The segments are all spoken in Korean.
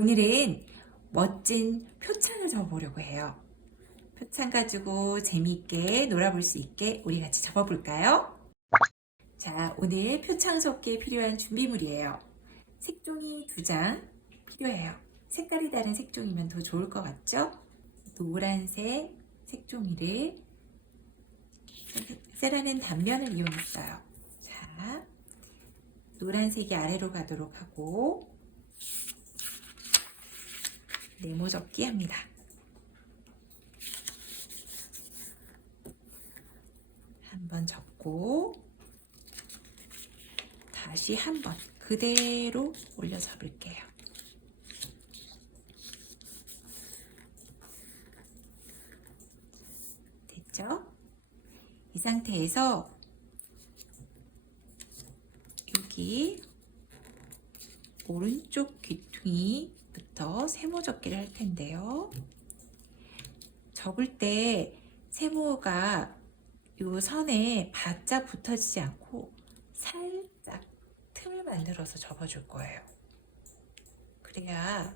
오늘은 멋진 표창을 접어보려고 해요. 표창 가지고 재미있게 놀아볼 수 있게 우리 같이 접어볼까요? 자, 오늘 표창 접기에 필요한 준비물이에요. 색종이 두 장 필요해요. 색깔이 다른 색종이면 더 좋을 것 같죠? 노란색 색종이를 세라는 단면을 이용했어요. 자, 노란색이 아래로 가도록 하고 네모 접기 합니다. 한번 접고 다시 한 번 그대로 올려 접을게요. 됐죠? 이 상태에서 여기 오른쪽 귀퉁이 부터 세모 접기를 할 텐데요. 접을 때 세모가 이 선에 바짝 붙어지지 않고 살짝 틈을 만들어서 접어줄 거예요. 그래야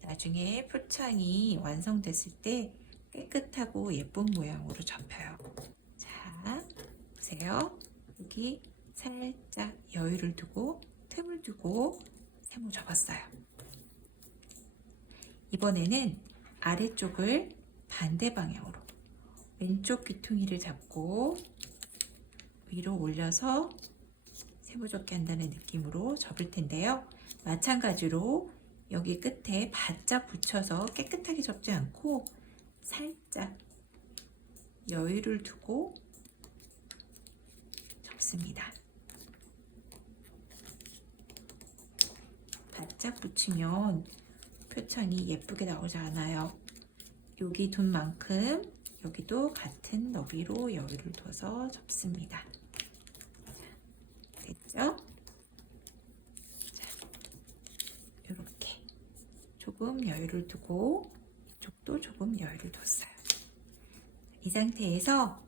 나중에 표창이 완성됐을 때 깨끗하고 예쁜 모양으로 접혀요. 자, 보세요. 여기 살짝 여유를 두고 틈을 두고 세모 접었어요. 이번에는 아래쪽을 반대 방향으로 왼쪽 귀퉁이를 잡고 위로 올려서 접기 한다는 느낌으로 접을 텐데요. 마찬가지로 여기 끝에 바짝 붙여서 깨끗하게 접지 않고 살짝 여유를 두고 접습니다. 바짝 붙이면 표창이 예쁘게 나오지 않아요. 여기 둔 만큼 여기도 같은 너비로 여유를 둬서 접습니다. 됐죠? 자, 이렇게 조금 여유를 두고 이쪽도 조금 여유를 뒀어요. 이 상태에서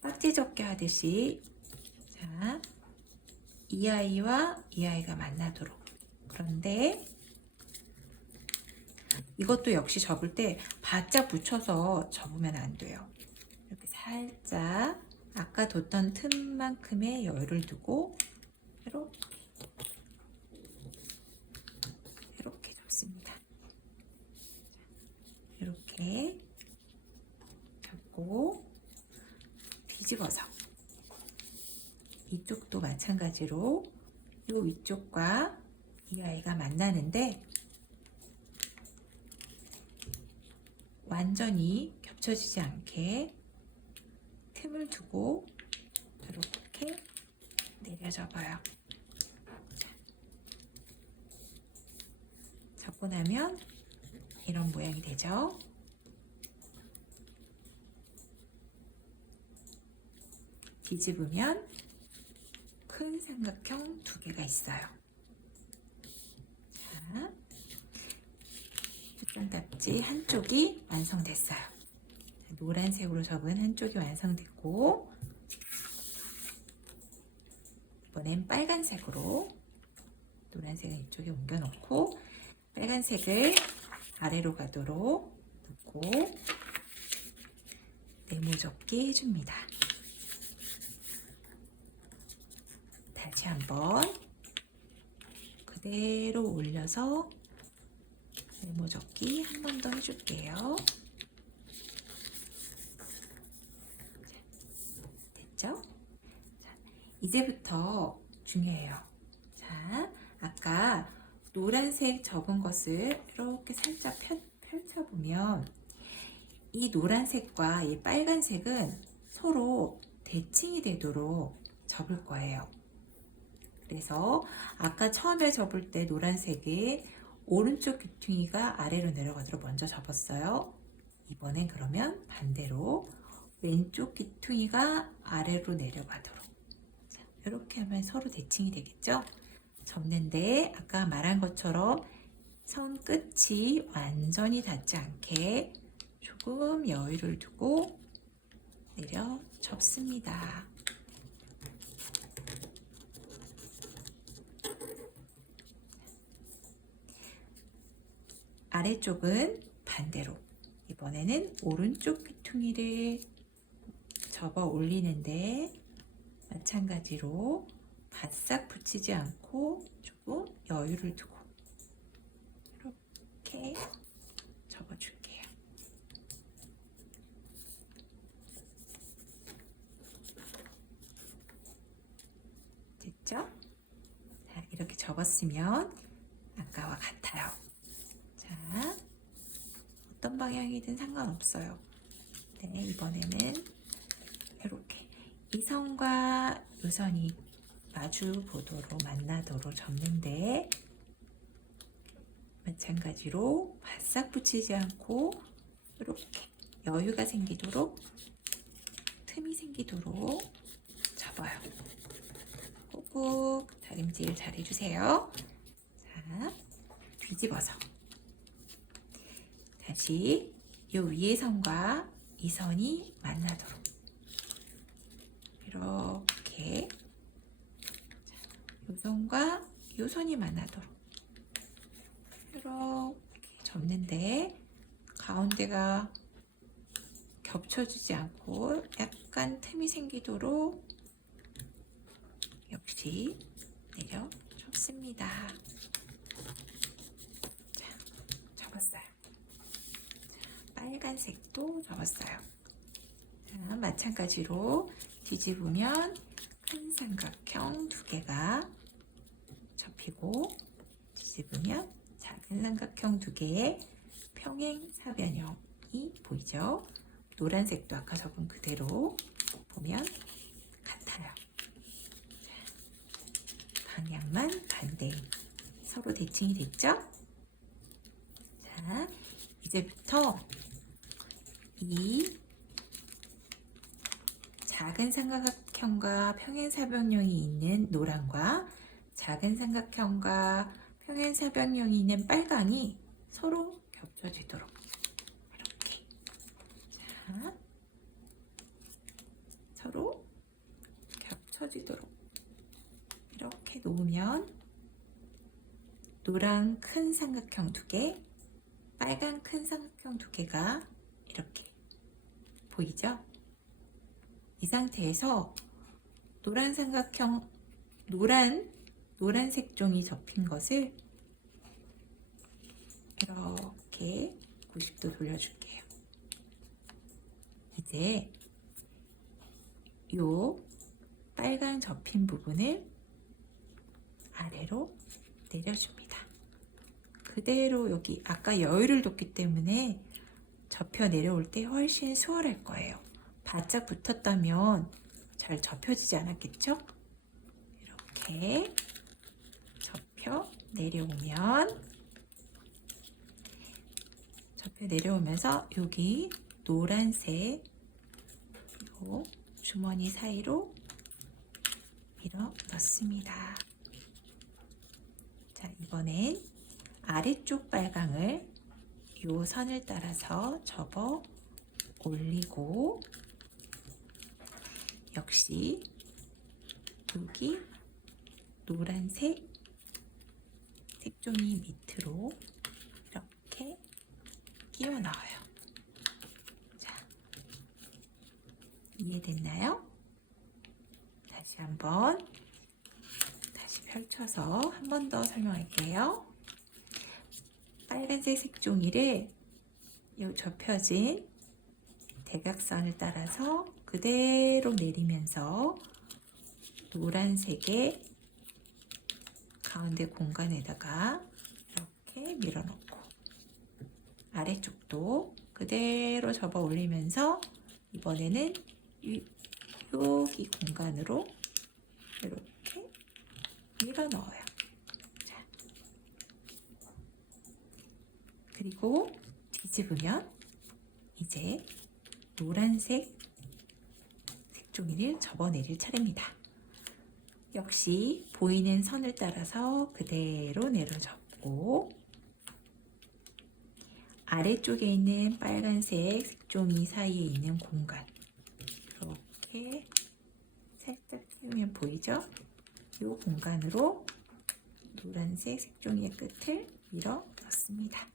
딱지 접기 하듯이 자, 이 아이와 이 아이가 만나도록 그런데 이것도 역시 접을 때 바짝 붙여서 접으면 안 돼요. 이렇게 살짝 아까 뒀던 틈만큼의 여유를 두고 이렇게 이렇게 접습니다. 이렇게 접고 뒤집어서 이쪽도 마찬가지로 이 위쪽과 이 아이가 만나는데 완전히 겹쳐지지 않게 틈을 두고 이렇게 내려접어요. 접고 나면 이런 모양이 되죠. 뒤집으면 큰 삼각형 두 개가 있어요. 자, 표창답지 한쪽이 완성됐어요. 노란색으로 접은 한쪽이 완성됐고 이번엔 빨간색으로 노란색은 이쪽에 옮겨놓고 빨간색을 아래로 가도록 놓고 네모 접기 해줍니다. 다시 한번 그대로 올려서 네모 접기 한 번 더 해줄게요. 자, 됐죠? 자, 이제부터 중요해요. 자, 아까 노란색 접은 것을 이렇게 살짝 펼, 펼쳐보면 이 노란색과 이 빨간색은 서로 대칭이 되도록 접을 거예요. 그래서 아까 처음에 접을 때 노란색이 오른쪽 귀퉁이가 아래로 내려가도록 먼저 접었어요. 이번엔 그러면 반대로 왼쪽 귀퉁이가 아래로 내려가도록 자, 이렇게 하면 서로 대칭이 되겠죠? 접는데 아까 말한 것처럼 선 끝이 완전히 닿지 않게 조금 여유를 두고 내려 접습니다. 아래쪽은 반대로 이번에는 오른쪽 귀퉁이를 접어 올리는데 마찬가지로 바싹 붙이지 않고 조금 여유를 두고 이렇게 접어줄게요. 됐죠? 자, 이렇게 접었으면 아까와 같아요. 자, 어떤 방향이든 상관없어요. 네, 이번에는 이렇게 이 선과 이 선이 마주 보도록 만나도록 접는데 마찬가지로 바싹 붙이지 않고 이렇게 여유가 생기도록 틈이 생기도록 접어요. 꾹꾹 다림질 잘 해주세요. 자, 뒤집어서 다시 이 위의 선과 이 선이 만나도록 이렇게 이 선과 이 선이 만나도록 이렇게 접는데 가운데가 겹쳐지지 않고 약간 틈이 생기도록 역시 내려 접습니다. 자, 접었어요. 빨간색도 접었어요. 자, 마찬가지로 뒤집으면 큰 삼각형 두 개가 접히고 뒤집으면 작은 삼각형 두 개의 평행 사변형이 보이죠? 노란색도 아까 접은 그대로 보면 같아요. 방향만 반대. 서로 대칭이 됐죠? 자, 이제부터 이 작은 삼각형과 평행사변형이 있는 노란과 작은 삼각형과 평행사변형이 있는 빨강이 서로 겹쳐지도록 이렇게. 자 서로 겹쳐지도록 이렇게 놓으면 노란 큰 삼각형 두 개, 빨간 큰 삼각형 두 개가 이렇게 보이죠? 이 상태에서 노란 삼각형, 노란, 노란색 종이 접힌 것을 이렇게 90도 돌려줄게요. 이제 요 빨간 접힌 부분을 아래로 내려줍니다. 그대로 여기 아까 여유를 뒀기 때문에 접혀 내려올 때 훨씬 수월할 거예요. 바짝 붙었다면 잘 접혀지지 않았겠죠? 이렇게 접혀 내려오면 접혀 내려오면서 여기 노란색 요 주머니 사이로 밀어 넣습니다. 자, 이번엔 아래쪽 빨강을 요 선을 따라서 접어 올리고 역시 여기 노란색 색종이 밑으로 이렇게 끼워 넣어요. 자, 이해됐나요? 다시 한번 다시 펼쳐서 한 번 더 설명할게요. 빨간색 색종이를 이 접혀진 대각선을 따라서 그대로 내리면서 노란색의 가운데 공간에다가 이렇게 밀어넣고 아래쪽도 그대로 접어 올리면서 이번에는 이- 여기 공간으로 이렇게 밀어 넣어요. 자. 그리고 뒤집으면 이제 노란색 색종이를 접어내릴 차례입니다. 역시 보이는 선을 따라서 그대로 내려접고 아래쪽에 있는 빨간색 색종이 사이에 있는 공간 이렇게 살짝 띄우면 보이죠? 이 공간으로 노란색 색종이의 끝을 밀어 넣습니다.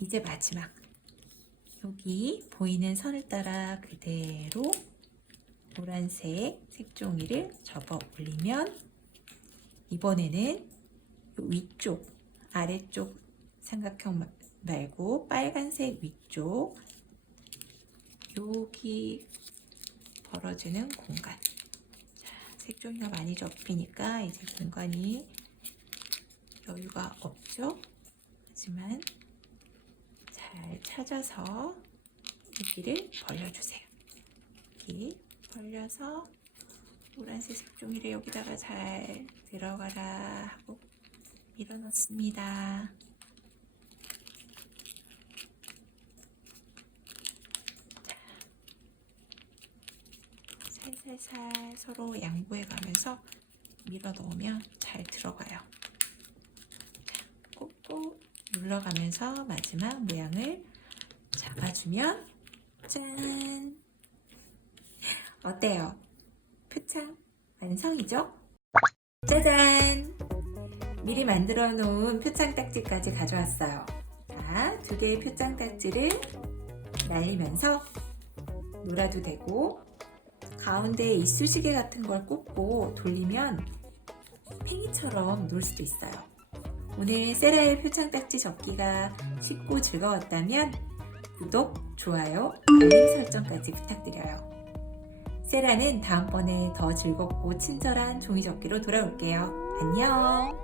이제 마지막. 여기 보이는 선을 따라 그대로 노란색 색종이를 접어 올리면 이번에는 요 위쪽, 아래쪽 삼각형 마- 말고 빨간색 위쪽 여기 벌어지는 공간. 자, 색종이가 많이 접히니까 이제 공간이 여유가 없죠? 하지만 잘 찾아서 여기를 벌려주세요. 여기 벌려서 노란색 색종이를 여기다가 잘 들어가라 하고 밀어넣습니다. 살살살 서로 양보해 가면서 밀어 넣으면 잘 들어가요. 눌러가면서 마지막 모양을 잡아주면 짠! 어때요? 표창 완성이죠? 짜잔! 미리 만들어 놓은 표창 딱지까지 가져왔어요. 자, 두 개의 표창 딱지를 날리면서 놀아도 되고 가운데에 이쑤시개 같은 걸 꽂고 돌리면 팽이처럼 놀 수도 있어요. 오늘 세라의 표창 딱지 접기가 쉽고 즐거웠다면 구독, 좋아요, 알림 설정까지 부탁드려요. 세라는 다음번에 더 즐겁고 친절한 종이 접기로 돌아올게요. 안녕!